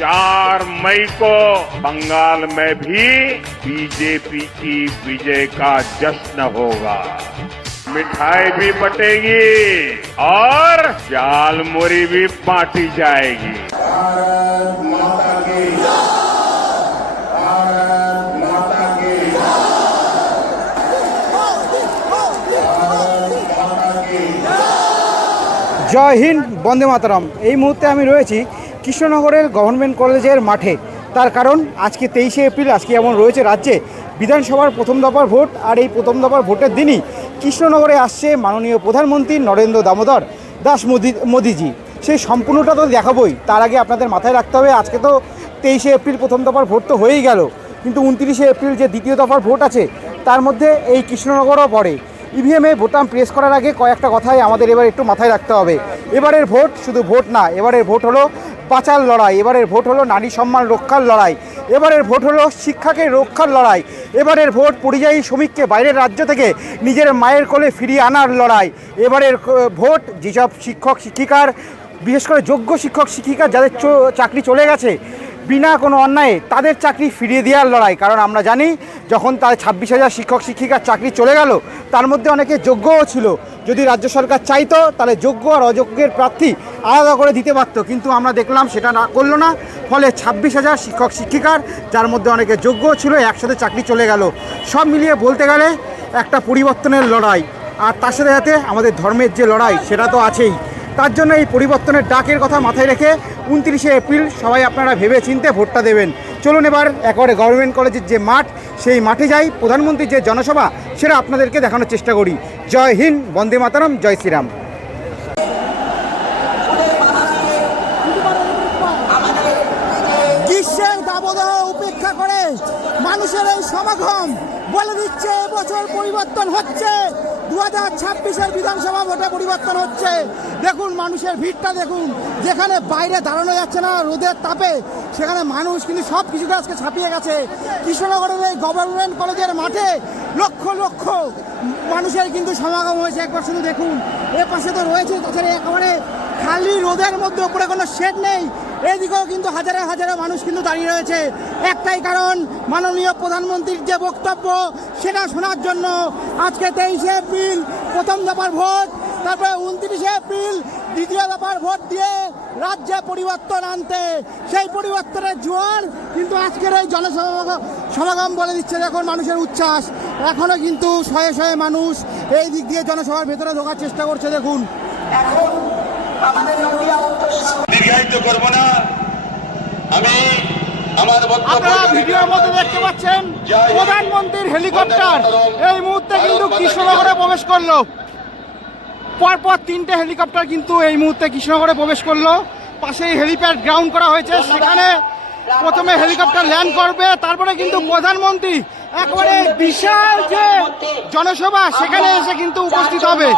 4 मई को बंगाल में भी बीजेपी की विजय का जश्न होगा। मिठाई भी बटेगी और झालमुरी भी बांटी जाएगी। भारत माता की भारत माता की জয় হিন্দ, বন্দে মাতরম। এই মুহূর্তে আমি রয়েছি কৃষ্ণনগরের গভর্নমেন্ট কলেজের মাঠে। তার কারণ আজকে 23শে এপ্রিল, আজকে এমন রয়েছে রাজ্যে বিধানসভার প্রথম দফার ভোট। আর এই প্রথম দফার ভোটের দিনই কৃষ্ণনগরে আসছে মাননীয় প্রধানমন্ত্রী নরেন্দ্র দামোদর দাস মোদিজি। সেই সম্পূর্ণটা তো দেখাবই, তার আগে আপনাদের মাথায় রাখতে হবে আজকে তো 23শে এপ্রিল প্রথম দফার ভোট তো হয়েই গেল, কিন্তু 29শে এপ্রিল যে দ্বিতীয় দফার ভোট আছে তার মধ্যে এই কৃষ্ণনগরও পড়ে। ইভিএমে বোতাম প্রেস করার আগে কয়েকটা কথাই আমাদের এবার একটু মাথায় রাখতে হবে। এবারের ভোট শুধু ভোট না, এবারের ভোট হলো বাঁচার লড়াই, এবারের ভোট হলো নারী সম্মান রক্ষার লড়াই, এবারের ভোট হলো শিক্ষাকে রক্ষার লড়াই, এবারের ভোট পরিযায়ী শ্রমিককে বাইরের রাজ্য থেকে নিজের মায়ের কোলে ফিরিয়ে আনার লড়াই, এবারের ভোট যেসব শিক্ষক শিক্ষিকার, বিশেষ করে যোগ্য শিক্ষক শিক্ষিকা যাদের চাকরি চলে গেছে বিনা কোনো অন্যায়ে, তাদের চাকরি ফিরিয়ে দেওয়ার লড়াই। কারণ আমরা জানি যখন তার 26,000 শিক্ষক শিক্ষিকার চাকরি চলে গেল তার মধ্যে অনেকে যোগ্যও ছিল। যদি রাজ্য সরকার চাইতো তাহলে যোগ্য আর অযোগ্যের প্রার্থী আলাদা করে দিতে পারত, কিন্তু আমরা দেখলাম সেটা না করলো না। ফলে 26,000 শিক্ষক শিক্ষিকার, যার মধ্যে অনেকে যোগ্যও ছিল, একসাথে চাকরি চলে গেল। সব মিলিয়ে বলতে গেলে একটা পরিবর্তনের লড়াই। আর তার সাথে সাথে আমাদের ধর্মের যে লড়াই সেটা তো আছেই। তার জন্য এই পরিবর্তনের ডাকের কথা মাথায় রেখে 29শে এপ্রিল সবাই আপনারা ভেবে চিন্তে ভোটটা দেবেন। চলুন এবার একেবারে গভর্নমেন্ট কলেজের যে মাঠ, সেই মাঠে যাই, প্রধানমন্ত্রীর যে জনসভা সেটা আপনাদেরকে দেখানোর চেষ্টা করি। জয় হিন্দ, বন্দে মাতরম, জয় শ্রীরাম। গ্রীষ্মের দাবদাহ উপেক্ষা করে মানুষের এই সমাগম বলে দিচ্ছে এবছর পরিবর্তন হচ্ছে। 2026-এর বিধানসভা ভোটে পরিবর্তন হচ্ছে। দেখুন মানুষের ভিড়টা দেখুন, যেখানে বাইরে দাঁড়ানো যাচ্ছে না রোদের তাপে, সেখানে মানুষ কিন্তু সব কিছুকে আজকে ছাপিয়ে গেছে। কৃষ্ণনগরের এই গভর্নমেন্ট কলেজের মাঠে লক্ষ লক্ষ মানুষের কিন্তু সমাগম হয়েছে। একবার শুধু দেখুন, এ পাশে তো রয়েছে, তাছাড়া একেবারে খালি রোদের মধ্যে উপরে কোনো শেড নেই, এদিকেও কিন্তু হাজারে হাজারে মানুষ কিন্তু দাঁড়িয়ে রয়েছে। একটাই কারণ, মাননীয় প্রধানমন্ত্রীর যে বক্তব্য সেটা শোনার জন্য। আজকে 23শে এপ্রিল প্রথম দফার ভোট, তারপরে 29শে এপ্রিল দ্বিতীয় দফার ভোট দিয়ে রাজ্যে পরিবর্তন আনতে, সেই পরিবর্তনের জোয়ার কিন্তু আজকের এই জনসমাগম বলে দিচ্ছে। দেখুন মানুষের উচ্ছ্বাস, এখনও কিন্তু শয়ে শয়ে মানুষ এই দিক দিয়ে জনসভার ভেতরে ঢোকার চেষ্টা করছে। দেখুন দীর্ঘায়িত করব না, আমি আমার আপনারা ভিডিওর মধ্যে দেখতে পাচ্ছেন প্রধানমন্ত্রীর হেলিকপ্টার এই মুহূর্তে কিন্তু কৃষ্ণনগরে প্রবেশ করলো। পরপর 3টে হেলিকপ্টার কিন্তু এই মুহূর্তে কৃষ্ণনগরে প্রবেশ করলো। পাশেই হেলিপ্যাড গ্রাউন্ড করা হয়েছে, সেখানে প্রথমে হেলিকপ্টার ল্যান্ড করবে, তারপরে কিন্তু প্রধানমন্ত্রী একবারে বিশাল যে জনসভা সেখানে এসে কিন্তু উপস্থিত হবে।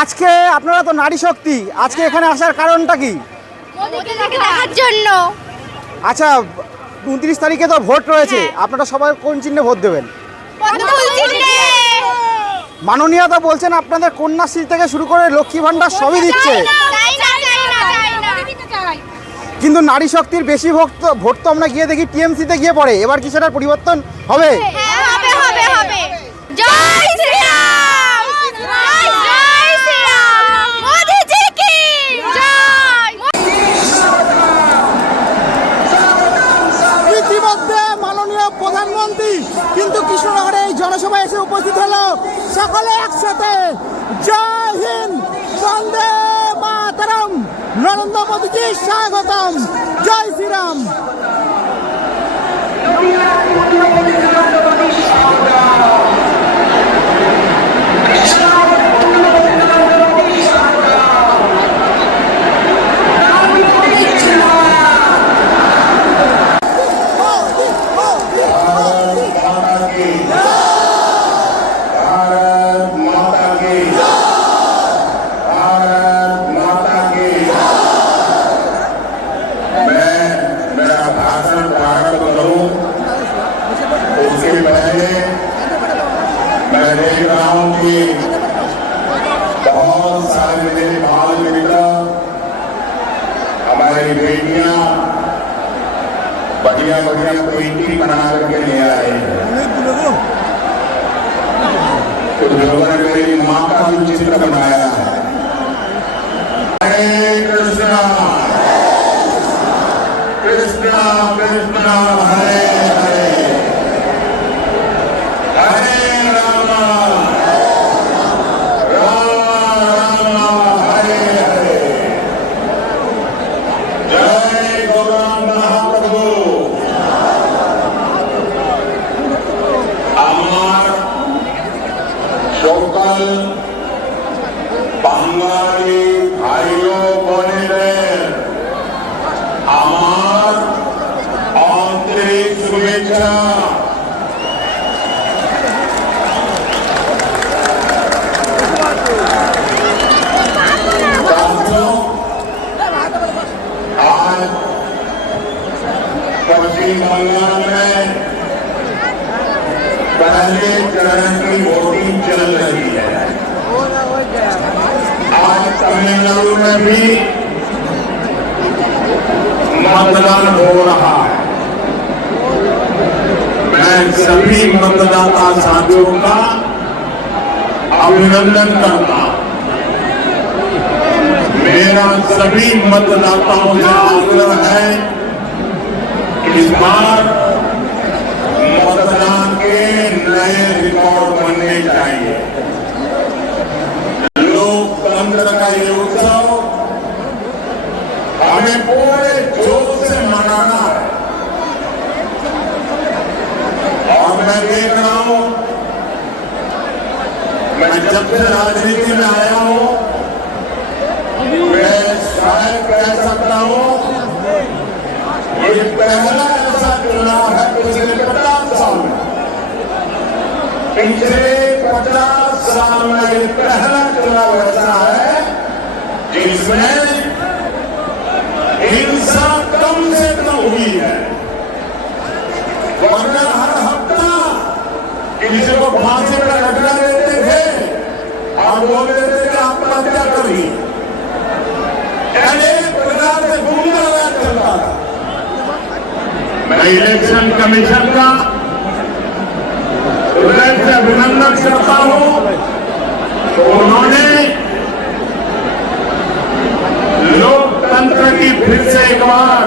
আজকে আপনারা তো নারী শক্তি, আজকে এখানে আসার কারণটা কি? দেখার জন্য। আচ্ছা, 29 তারিখে তো ভোট রয়েছে, আপনারা সবাই কোন চিহ্নে ভোট দেবেন? মাননীয় তো বলছেন আপনাদের কন্যাশ্রী থেকে শুরু করে লক্ষ্মী ভান্ডার সবই দিচ্ছে, কিন্তু নারী শক্তির বেশি ভোট তো আমরা গিয়ে দেখি টিএমসিতে গিয়ে পড়ে। এবার কি সেটার পরিবর্তন হবে? জয় শ্রীরাম, জয় শ্রীরাম, মোদিজি কি জয়। ইতিমধ্যে মাননীয় প্রধানমন্ত্রী কিন্তু কৃষ্ণনগরে এই জনসভায় এসে উপস্থিত হলো। সকলে একসাথে জয় হিন্দ, বন্দে মাতরম, নরেন্দ্র মোদীজি স্বাগতম, জয় শ্রীরাম। मैं देख रहा हूं कि बहुत सारे मेरे बाल मित्र हमारी बेटियां बढ़िया बढ़िया पेंटिंग बना करके ले आए हैं। कुछ लोगों ने मेरी माँ का भी चित्र बनाया है। हरे कृष्णा कृष्णा कृष्णा हरे हरे, हरे रामा रामा हरे हरे। जय गौरांग महाप्रभु। আমার সকল বাঙালি ভাই ও বোনেদের আমার আন্তরিক শুভেচ্ছা। आज पश्चिम बंगाल में पहले चरण की वोटिंग चल रही है। आज तमिलनाडु में भी मतदान हो रहा है। मैं सभी मतदाता साथियों का अभिनंदन करता हूं। मेरा सभी मतदाताओं से आग्रह है कि इस बार मतदान के नए रिकॉर्ड बनने चाहिए। लोकतंत्र का ये उत्सव हमें पूरे जोश से मनाना है। और मैं देख रहा हूं, मैं जब से राजनीति में आया हूं, मैं शायद कह सकता हूं ये पहला ऐसा चुनाव है पिछले 50 साल में। पिछले 50 साल में ये पहला चुनाव ऐसा है जिसमें हिंसा कम से कम हुई है। वरना हर हफ्ता किसी को फांसी पर लटका देते थे और बोलते थे कि आत्महत्या करी। एक प्रकार से गुंडा राज चलता था। मैं इलेक्शन कमीशन का हृदय से अभिनंदन करता हूं। तो उन्होंने लोकतंत्र की फिर से एक बार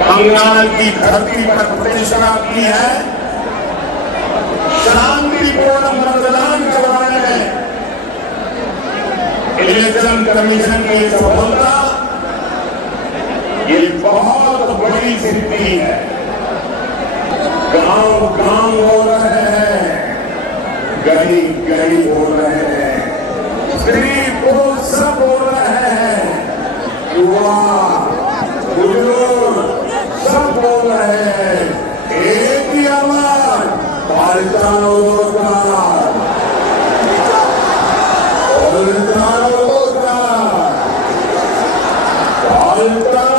बंगाल की धरती पर प्रतिष्ठा की है। शांतिपूर्ण मतदान करवाने में इलेक्शन कमीशन की सफलता ये बहुत बड़ी सिद्धि है। गांव गांव हो रहे हैं, गली गली हो रहे हैं, स्त्री पुरुष सब हो रहे हैं, युवा बुजुर्ग सब हो रहे हैं। एक ही आवाज, पालितान रोजगार, पालितान रोजगार, पालितान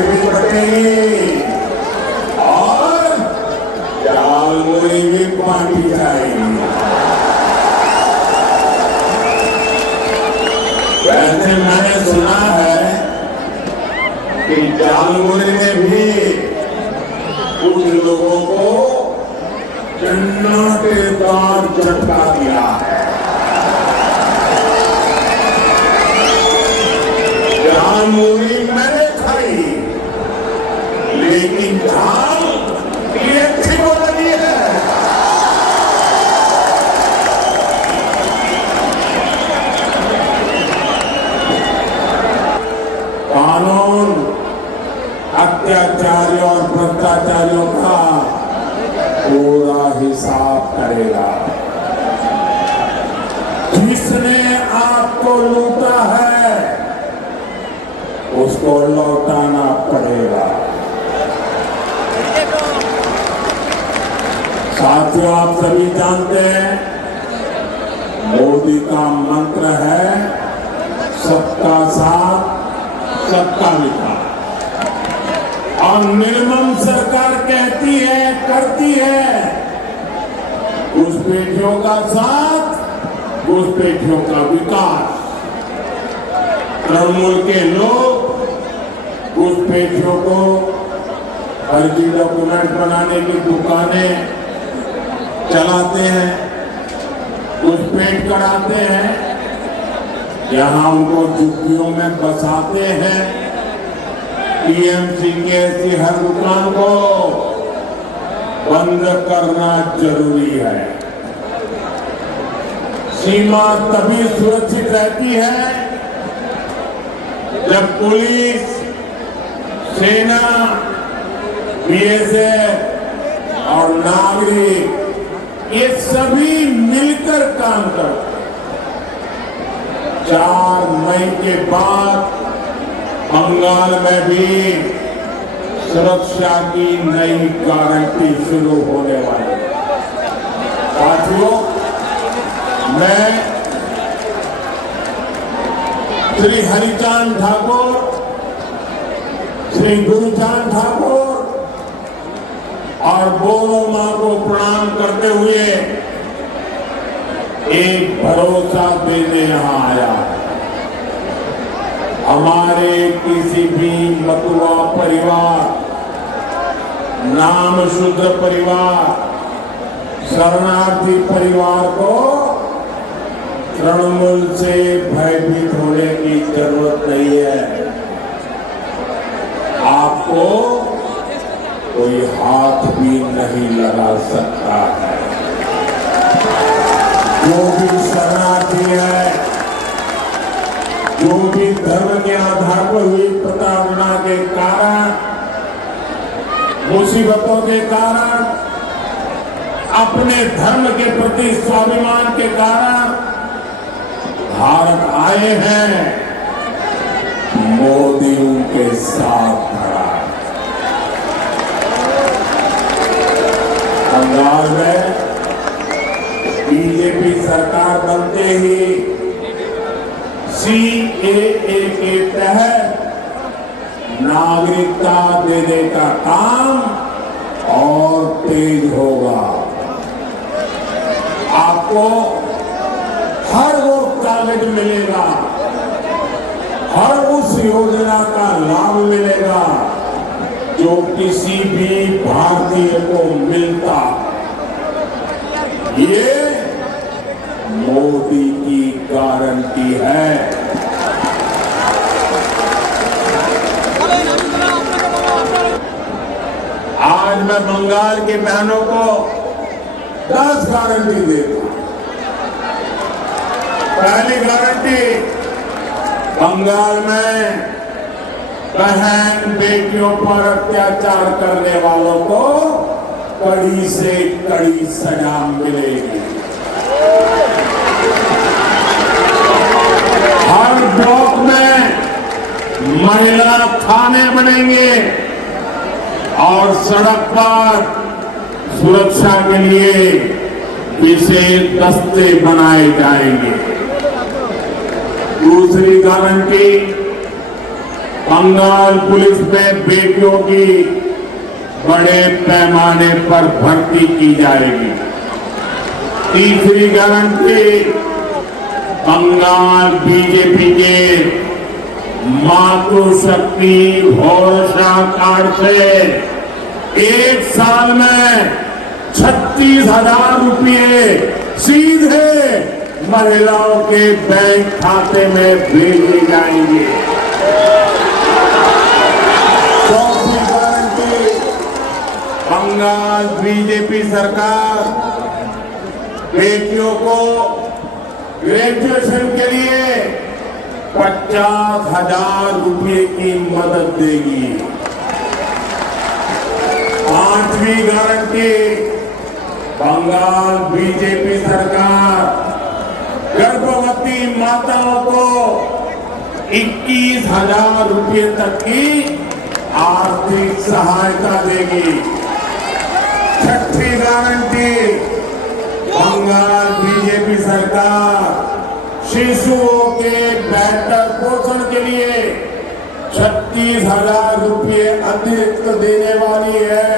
भी बटेगी और चावल मुड़ी भी बांटी जाएगी। वैसे मैंने सुना है कि जालमुड़ी में भी कुछ लोगों को चन्नाटेदार झटका दिया है। जालमुड़ी मैंने खाई, लेकिन झाल इलेक्ट्रिक हो लगी है। कानून अत्याचारियों और भ्रष्टाचारियों का पूरा हिसाब करेगा। जिसने आपको लूटा है उसको लौटाना पड़ेगा। साथियों, आप सभी जानते हैं मोदी का मंत्र है सबका साथ सबका विकास। और निर्मम सरकार कहती है, करती है घुसपैठियों का साथ, घुसपैठियों का विकास। तृणमूल के लोग घुसपैठियों को फर्जी डॉक्यूमेंट बनाने की दुकानें चलाते हैं, घुसपैठ कराते हैं, यहां उनको झुग्गियों में बसाते हैं। टीएमसी की ऐसी हर दुकान को बंद करना जरूरी है। सीमा तभी सुरक्षित रहती है जब पुलिस, सेना, बीएसएफ और नागरिक ये सभी मिलकर काम करते हैं। 4 मई के बाद बंगाल में भी सुरक्षा की नई गारंटी शुरू होने वाली है। साथियों, मैं श्री हरिचांद ठाकुर, श्री गुरुचांद ठाकुर और बोरो मां को प्रणाम करते हुए एक भरोसा देने यहां आया। हमारे किसी भी मतुआ परिवार, नाम शुद्ध परिवार, शरणार्थी परिवार को तृणमूल से भयभीत होने की जरूरत नहीं है। आपको कोई हाथ भी नहीं लगा सकता है। जो भी शरणार्थी है, जो भी धर्म के आधार पर हुई प्रताड़ना के कारण, मुसीबतों के कारण, अपने धर्म के प्रति स्वाभिमान के कारण भारत आए हैं, मोदी उनके साथ खड़ा है। बंगाल में बीजेपी सरकार बनते ही सीएए के तहत नागरिकता देने का काम और तेज होगा। आपको हर वो कागज मिलेगा, हर उस योजना का लाभ मिलेगा जो किसी भी भारतीय को मिलता। ये मोदी की गारंटी है। आज मैं बंगाल के बहनों को 10 गारंटी देता हूं। पहली गारंटी, बंगाल में बहन बेटियों पर अत्याचार करने वालों को कड़ी से कड़ी सजा मिलेगी। हर ब्लॉक में महिला थाने बनेंगे और सड़क पर सुरक्षा के लिए विशेष दस्ते बनाए जाएंगे। दूसरी गारंटी, बंगाल पुलिस में बेटियों की बड़े पैमाने पर भर्ती की जाएगी। तीसरी गारंटी, बंगाल बीजेपी के मातृशक्ति भरोसा कार्ड से 1 साल में 36,000 रुपये सीधे महिलाओं के बैंक खाते में भेजे जाएंगे। चौथी गारंटी, बंगाल बीजेपी सरकार बेटियों को ग्रेजुएशन के लिए 50,000 रुपये की मदद देगी। पांचवी गारंटी, बंगाल बीजेपी सरकार गर्भवती माताओं को 21,000 रुपये तक की आर्थिक सहायता देगी। छठी गारंटी, बंगाल बीजेपी सरकार शिशुओं के बेहतर पोषण के लिए 36,000 रुपये अतिरिक्त देने वाली है।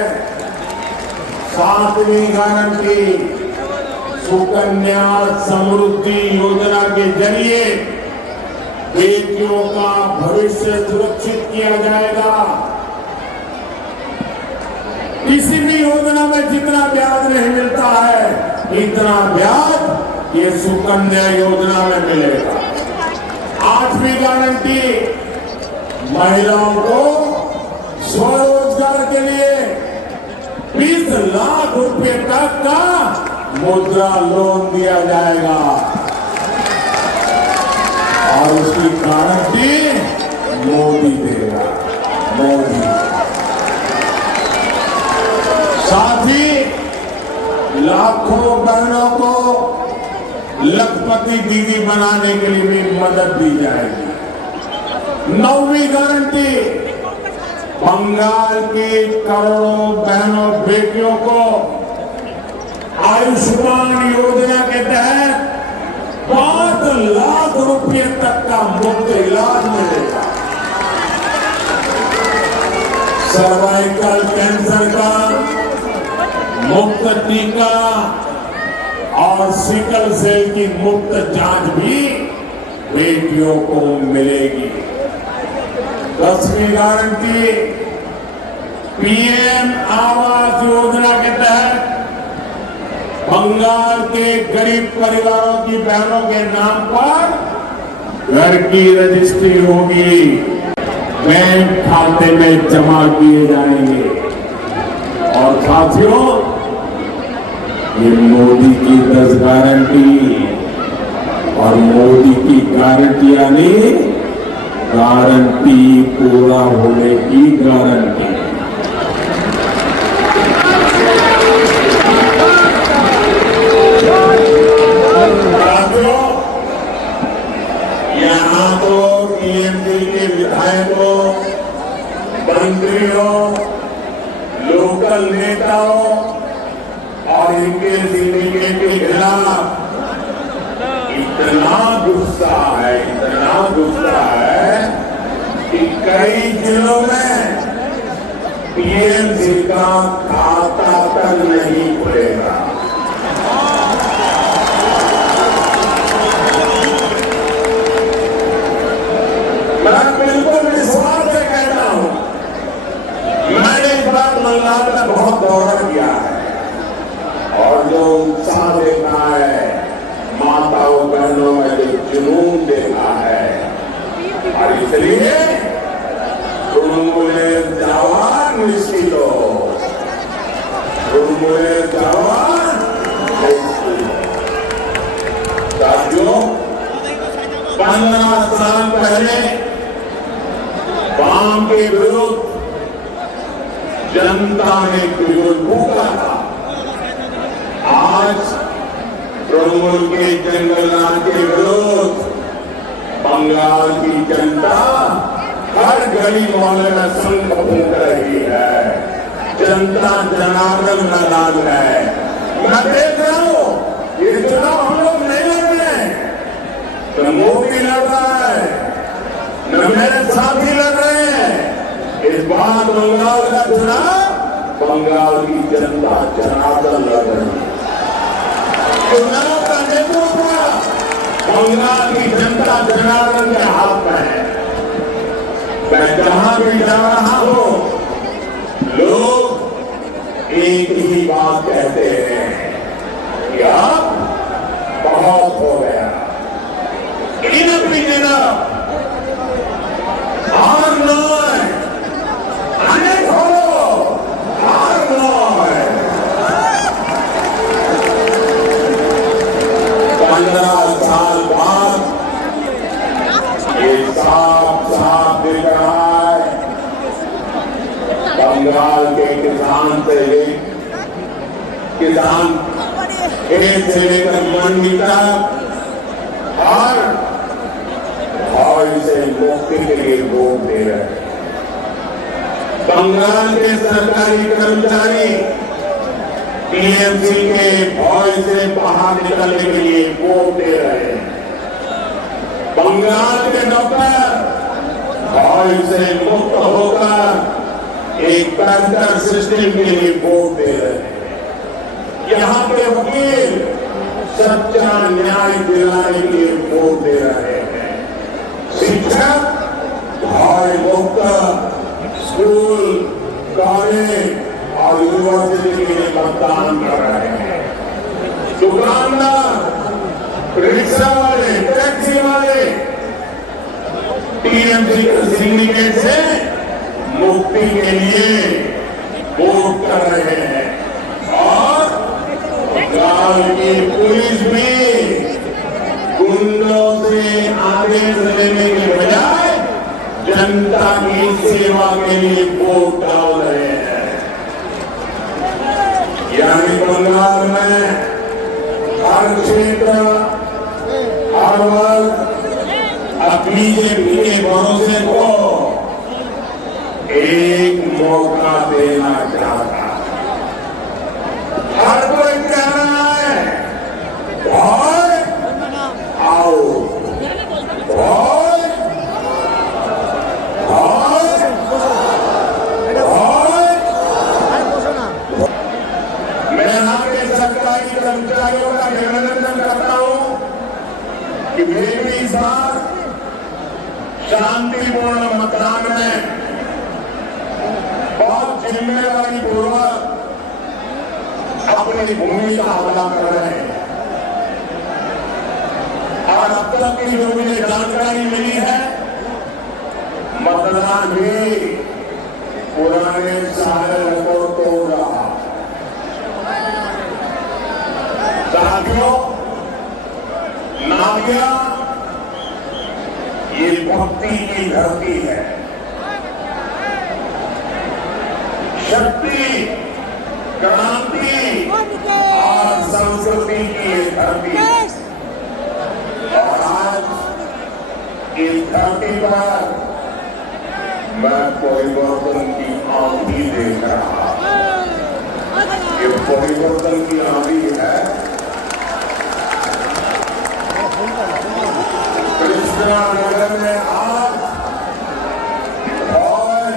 सातवीं गारंटी, सुकन्या समृद्धि योजना के जरिए बेटियों का भविष्य सुरक्षित किया जाएगा। किसी भी योजना में जितना ब्याज नहीं मिलता है इतना ब्याज ये सुकन्या योजना में मिलेगा। 8वीं गारंटी महिलाओं को स्वरोजगार के लिए 20 लाख रुपए तक का मुद्रा लोन दिया जाएगा और उसकी गारंटी मोदी देगा। मोदी साथ ही लाखों बहनों को लखपति दीदी बनाने के लिए भी मदद दी जाएगी। 9वीं गारंटी बंगाल की करोड़ों बहनों बेटियों को आयुष्मान योजना के तहत 5 लाख रुपए तक का मुफ्त इलाज मिलेगा। सर्वाइकल कैंसर का मुफ्त टीका और सिकल सेल की मुफ्त जांच भी बेटियों को मिलेगी। 10वीं गारंटी पीएम आवास योजना के तहत बंगाल के गरीब परिवारों की बहनों के नाम पर घर की रजिस्ट्री होगी, बैंक खाते में जमा किए जाएंगे। और साथियों, ये मोदी की 10 गारंटी और मोदी की गारंटी यानी गारंटी पूरा होने की गारंटी। यहाँ तो टीएमसी के विधायकों, मंत्रियों, लोकल नेताओं और इनके सिंडिकेट के खिलाफ इतना गुस्सा है कि कई जिलों में टीएमसी का खाता तक नहीं खुलेगा। मैं बिल्कुल विश्वास से कहता हूं, मैंने इस बार मल्लार में बहुत दौरा किया है और जो उत्साह देखा है, माताओं बहनों में जो जुनून देखा है, और इसलिए तृणमूले जवान निश्चितो, तृणमूले जवान साथियों, 15 साल पहले वाम के विरुद्ध जनता ने विरोध फूका था। आज तृणमूल के जंगलराज के विरुद्ध बंगाल की जनता हर गली मोहल्ले में संघ फूक रही है। जनता जनार्दन मैदान है। मैं देख रहा हूं ये चुनाव हम लोग नहीं लड़ रहे हैं, न मोदी लड़ रहा है, न मेरे साथी लड़ रहे हैं। इस बार बंगाल का चुनाव बंगाल की जनता जनार्दन लड़ रही है। चुनाव का नेतृत्व बंगाल की जनता जनार्दन के हाथ में है। मैं जहां भी जा रहा हूं, लोग एक ही बात कहते हैं कि अब बहुत हो गया, इनफ भी देना और नॉय अनेक हो और नॉय। 15 साल बाद ये साफ साफ दिख रहा है, बंगाल के किसान खेत से लेकर मंडी तक और भय से मुक्ति के लिए वोट दे रहे हैं। बंगाल के सरकारी कर्मचारी टीएमसी के भय से बाहर निकलने के लिए वोट दे रहे हैं। बंगाल के डॉक्टर भय से मुक्त होकर एक बेहतर सिस्टम के लिए वोट दे रहे हैं। यहाँ के वकील सच्चा न्याय दिलाने के लिए वोट दे रहे हैं। शिक्षक भाई मुक्त स्कूल, कॉलेज और यूनिवर्सिटी के लिए मतदान कर रहे हैं। दुकानदार, रिक्शा वाले, टैक्सी वाले टीएमसी सिंडिकेट से मुक्ति के लिए वोट कर रहे हैं। और गांव की पुलिस भी गुंडों से आदेश लेने के बजाय जनता की सेवा के लिए वोट डाल रहे हैं। यानी बंगाल में हर क्षेत्र, हर वर्ग अब बीजेपी के भरोसे को एक मौका देना चाहता। हर कोई कह रहा है भाई आओ, भाई भाई भाई। मैं यहाँ के सरकारी कर्मचारियों का अभिनंदन करता हूँ कि वे भी इस बार शांतिपूर्ण मतदान में बहुत जिम्मेदारी पूर्वक अपनी भूमिका अदा कर रहे हैं। और अब तक की जो मुझे जानकारी मिली है, मतदान भी पुराने सारे रिकॉर्ड तोड़ रहा। साथियों, नादिया ये भक्ति की धरती है, शक्ति, क्रांति और संस्कृति की ये धरती है। और आज इस धरती पर मैं परिवर्तन की आंधी देख रहा। ये परिवर्तन की आंधी है। कृष्णानगर में आज और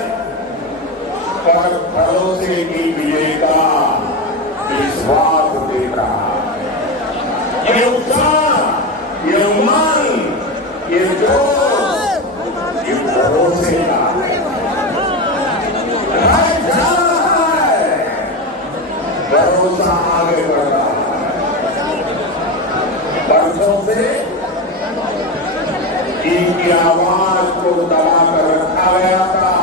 भरोसे की विजय का विश्वास देख रहा। ये उत्साह, ये उमंग, ये जोश, ये भरोसे का जा रहा है। भरोसा आगे बढ़ रहा है। बरसों से इनकी आवाज को दबा कर रखा गया था,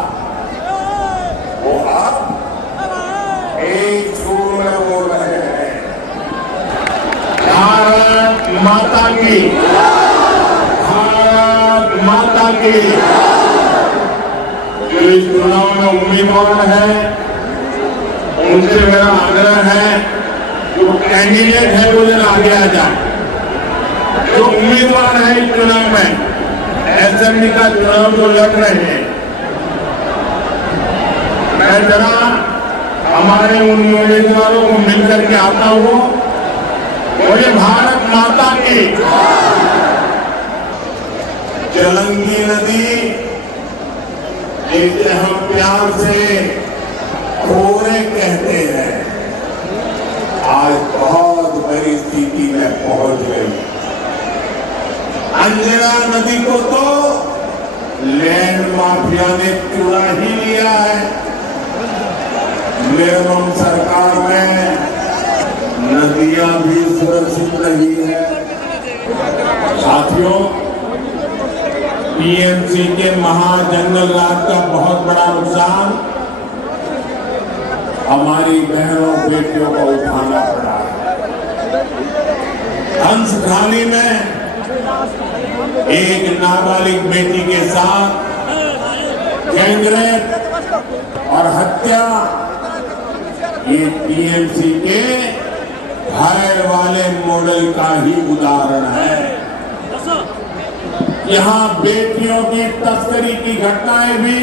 वो अब एक सुर में बोल रहे हैं, भारत माता की, भारत माता की। जो इस चुनाव में उम्मीदवार है, उनसे मेरा आग्रह है, जो कैंडिडेट है वो जरा आगे आ जाए। जो उम्मीदवार है इस चुनाव में, असेंबली का चुनाव जो लड़ रहे हैं, मैं जरा हमारे उन उम्मीदवारों को मिलकर के आता हूं। बोले भारत माता की। जलंगी नदी, जिसे हम प्यार से खोरे कहते हैं, आज बहुत बड़ी स्थिति में पहुंच गई। अंजना नदी को तो लैंड माफिया ने चुरा ही लिया है। निर्मम सरकार में नदियां भी सुरक्षित रही है। साथियों, टीएमसी के महाजंगल राज का बहुत बड़ा नुकसान हमारी बहनों बेटियों को उठाना पड़ा है। हंसखाली में एक नाबालिग बेटी के साथ गैंगरेप और हत्या, ये टीएमसी के भय वाले मॉडल का ही उदाहरण है। यहां बेटियों की तस्करी की घटनाएं भी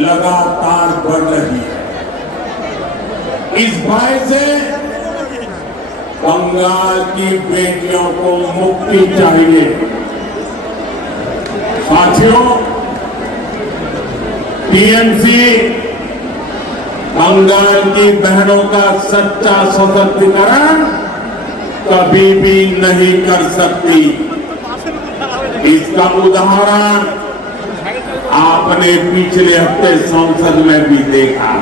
लगातार बढ़ रही है। इस भय से बंगाल की बेटियों को मुक्ति चाहिए। साथियों, टीएमसी बंगाल की बहनों का सच्चा सशक्तिकरण कभी भी नहीं कर सकती। इसका उदाहरण आपने पिछले हफ्ते संसद में भी देखा।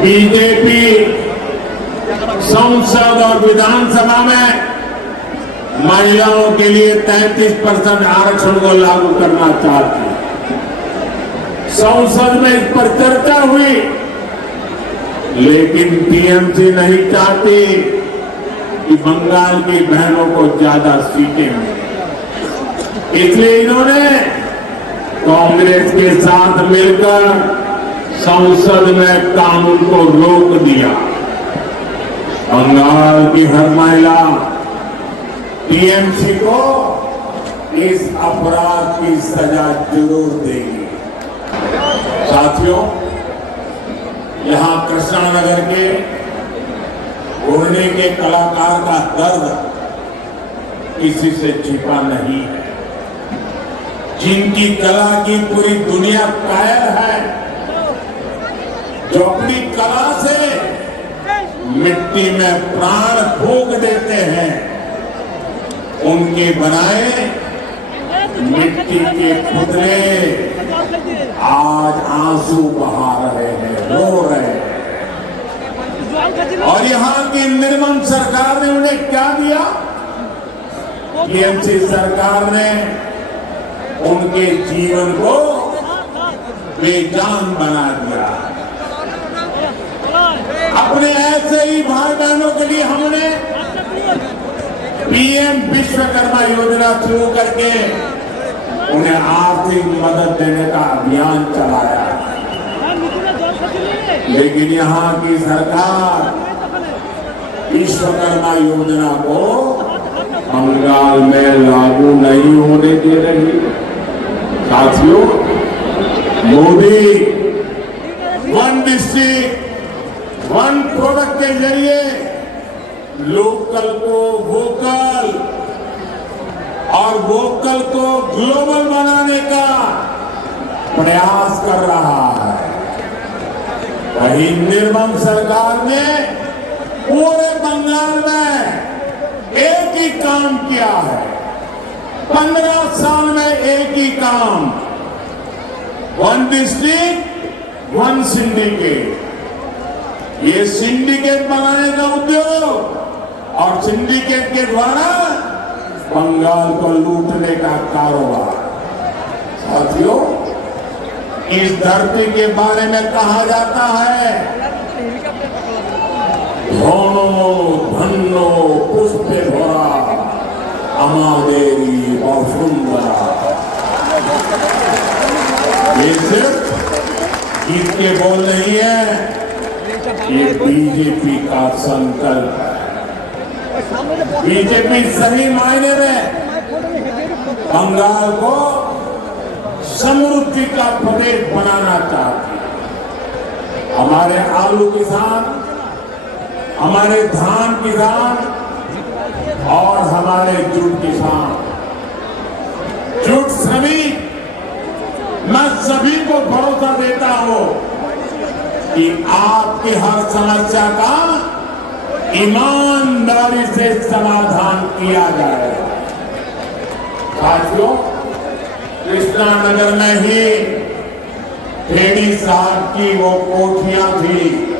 बीजेपी संसद और विधानसभा में महिलाओं के लिए 33% आरक्षण को लागू करना चाहती है। संसद में इस पर चर्चा हुई, लेकिन टीएमसी नहीं चाहती कि बंगाल की बहनों को ज्यादा सीटें मिलें। इसलिए इन्होंने कांग्रेस के साथ मिलकर संसद में कानून को रोक दिया। बंगाल की हर महिला टीएमसी को इस अपराध की सजा जरूर देगी। साथियों, यहां कृष्णानगर के घूरने के कलाकार का दर्द किसी से छिपा नहीं है। जिनकी कला की पूरी दुनिया कायल है, जो अपनी कला से मिट्टी में प्राण फूंक देते हैं, उनके बनाए मिट्टी के पुतले आज आंसू बहा रहे हैं, रो रहे हैं। और यहां की निर्मम सरकार ने उन्हें क्या दिया? टीएमसी सरकार ने उनके जीवन को बेजान बना दिया। अपने ऐसे ही भाई बहनों के लिए हमने पीएम विश्वकर्मा योजना शुरू करके उन्हें आर्थिक मदद देने का अभियान चलाया। लेकिन यहाँ की सरकार विश्वकर्मा योजना को बंगाल में लागू नहीं होने दे रही। साथियों, Modi one district one product के जरिए लोकल को वोकल और वोकल को ग्लोबल बनाने का प्रयास कर रहा है। वहीं निर्मम सरकार ने पूरे बंगाल में एक ही काम किया है। 15 साल में एक ही काम, वन डिस्ट्रिक्ट वन सिंडिकेट। ये सिंडिकेट बनाने का उद्योग और सिंडिकेट के द्वारा बंगाल को लूटने का कारोबार। साथियों, इस धरती के बारे में कहा जाता है, धनो धन्नो पुष्पे भरा अमादेरी वसुंधरा। ये सिर्फ इसके बोल नहीं है, ये बीजेपी का संकल्प है। बीजेपी सही मायने में बंगाल को समृद्धि का प्रदेश बनाना चाहती है। हमारे आलू किसान, हमारे धान किसान और हमारे जूट किसान, जूट श्रमिक, मैं सभी को भरोसा देता हूं कि आपकी हर समस्या का ईमानदारी से समाधान किया जाएगा। साथियों, कृष्णानगर में ही खेड़ी साहब की वो कोठियां थी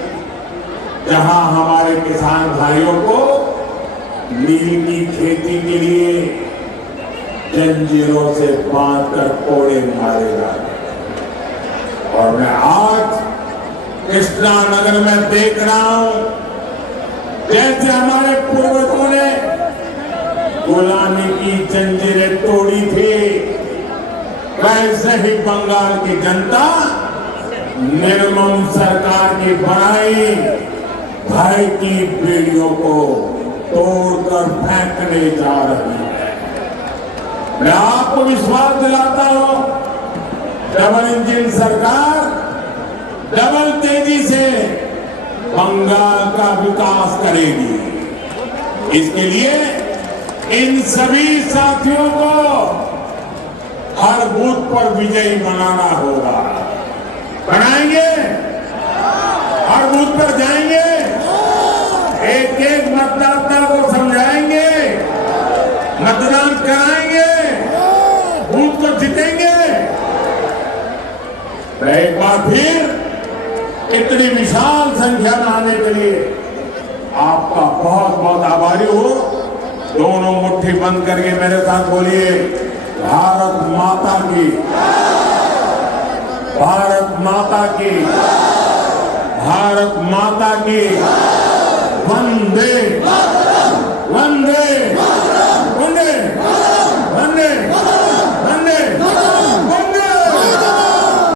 जहां हमारे किसान भाइयों को नील की खेती के लिए जंजीरों से बांधकर कोड़े मारे जाते। और मैं आज कृष्णानगर में देख रहा हूं, जैसे हमारे पूर्वजों ने गुलामी की जंजीरें तोड़ी थी, वैसे ही बंगाल की जनता निर्मम सरकार की बनाई भय की बेड़ियों को तोड़कर फेंकने जा रही है। मैं आपको विश्वास दिलाता हूं, डबल इंजन सरकार डबल तेजी से बंगाल का विकास करेगी। इसके लिए इन सभी साथियों को हर बूथ पर विजयी बनाना होगा। बनाएंगे, हर बूथ पर जाएंगे, एक एक मतदाता को समझाएंगे, मतदान कराएंगे, बूथ को जीतेंगे। मैं एक बार फिर इतनी विशाल संख्या में आने के लिए आपका बहुत बहुत आभारी हूं। दोनों मुट्ठी बंद करके मेरे साथ बोलिए, भारत माता की, भारत माता की, भारत माता की, वंदे